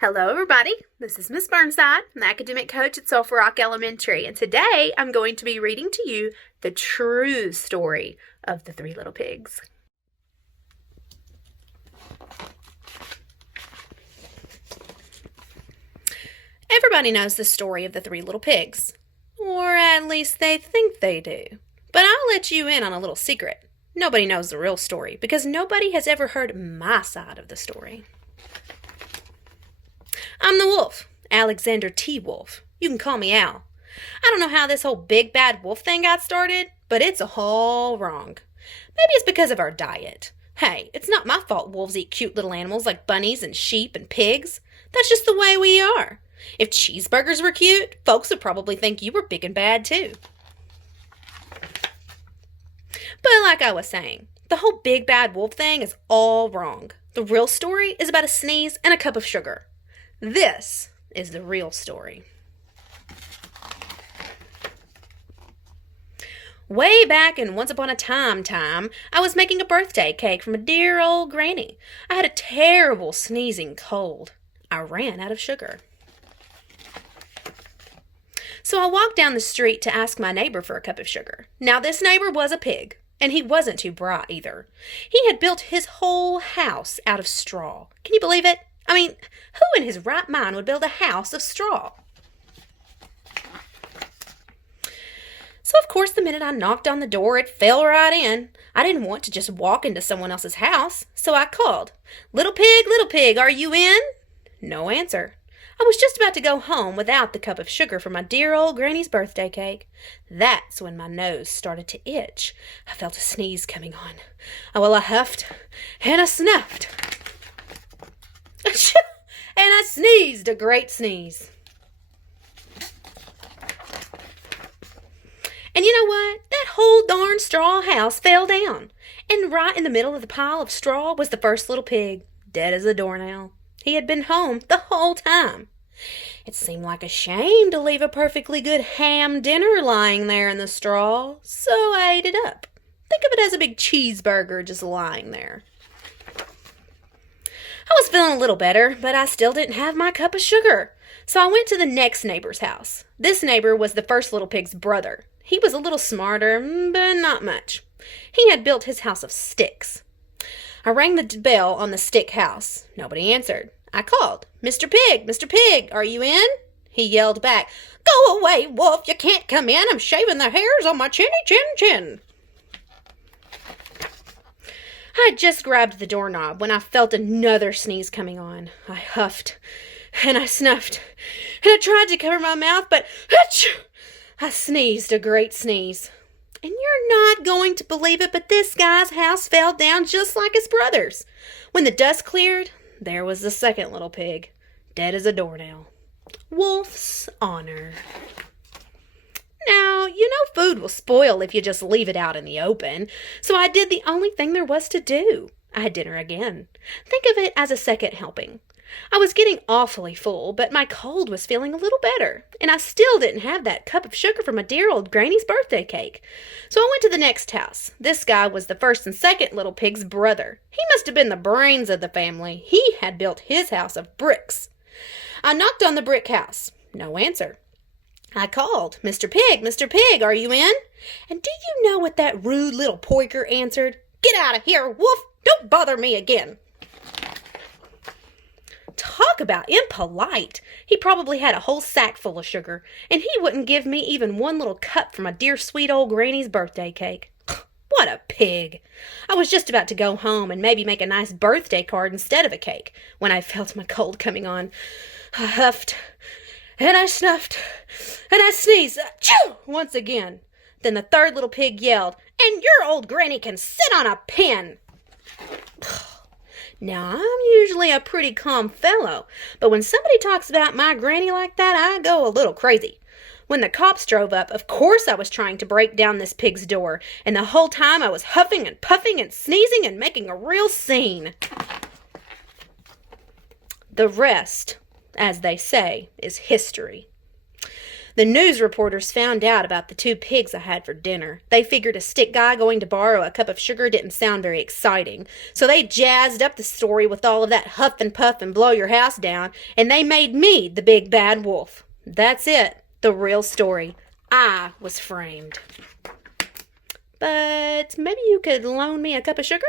Hello, everybody. This is Miss Burnside, an academic coach at Sulphur Elementary, and today I'm going to be reading to you the true story of the Three Little Pigs. Everybody knows the story of the Three Little Pigs, or at least they think they do. But I'll let you in on a little secret. Nobody knows the real story because nobody has ever heard my side of the story. I'm the wolf, Alexander T. Wolf. You can call me Al. I don't know how this whole big bad wolf thing got started, but it's all wrong. Maybe it's because of our diet. Hey, it's not my fault wolves eat cute little animals like bunnies and sheep and pigs. That's just the way we are. If cheeseburgers were cute, folks would probably think you were big and bad too. But like I was saying, the whole big bad wolf thing is all wrong. The real story is about a sneeze and a cup of sugar. This is the real story. Way back in Once Upon a Time, I was making a birthday cake from a dear old granny. I had a terrible sneezing cold. I ran out of sugar. So I walked down the street to ask my neighbor for a cup of sugar. Now this neighbor was a pig, and he wasn't too bright either. He had built his whole house out of straw. Can you believe it? I mean, who in his right mind would build a house of straw? So, of course, the minute I knocked on the door, it fell right in. I didn't want to just walk into someone else's house, so I called, little pig, are you in?" No answer. I was just about to go home without the cup of sugar for my dear old granny's birthday cake. That's when my nose started to itch. I felt a sneeze coming on. I huffed and I snuffed. And I sneezed a great sneeze. And you know what? That whole darn straw house fell down. And right in the middle of the pile of straw was the first little pig, dead as a doornail. He had been home the whole time. It seemed like a shame to leave a perfectly good ham dinner lying there in the straw, so I ate it up. Think of it as a big cheeseburger just lying there. I was feeling a little better, but I still didn't have my cup of sugar. So I went to the next neighbor's house. This neighbor was the first little pig's brother. He was a little smarter, but not much. He had built his house of sticks. I rang the bell on the stick house. Nobody answered. I called, Mr. Pig, are you in?" He yelled back, "Go away, wolf, you can't come in. I'm shaving the hairs on my chinny chin. I had just grabbed the doorknob when I felt another sneeze coming on. I huffed and I snuffed and I tried to cover my mouth, but I sneezed a great sneeze. And you're not going to believe it, but this guy's house fell down just like his brother's. When the dust cleared, there was the second little pig, dead as a doornail. Wolf's honor. Now, you know food will spoil if you just leave it out in the open, so I did the only thing there was to do. I had dinner again. Think of it as a second helping. I was getting awfully full, but my cold was feeling a little better, and I still didn't have that cup of sugar for my dear old granny's birthday cake. So I went to the next house. This guy was the first and second little pig's brother. He must have been the brains of the family. He had built his house of bricks. I knocked on the brick house. No answer. I called, Mr. Pig, are you in?" And do you know what that rude little poiker answered? "Get out of here, wolf! Don't bother me again." Talk about impolite. He probably had a whole sack full of sugar, and he wouldn't give me even one little cup for my dear sweet old granny's birthday cake. What a pig. I was just about to go home and maybe make a nice birthday card instead of a cake when I felt my cold coming on. I huffed and I snuffed and I sneezed once again. Then the third little pig yelled, "And your old granny can sit on a pin." Now, I'm usually a pretty calm fellow, but when somebody talks about my granny like that, I go a little crazy. When the cops drove up, of course I was trying to break down this pig's door, and the whole time I was huffing and puffing and sneezing and making a real scene. The rest, as they say, is history. The news reporters found out about the 2 pigs I had for dinner. They figured a stick guy going to borrow a cup of sugar didn't sound very exciting, so they jazzed up the story with all of that huff and puff and blow your house down, and they made me the big bad wolf. That's it, the real story. I was framed. But maybe you could loan me a cup of sugar?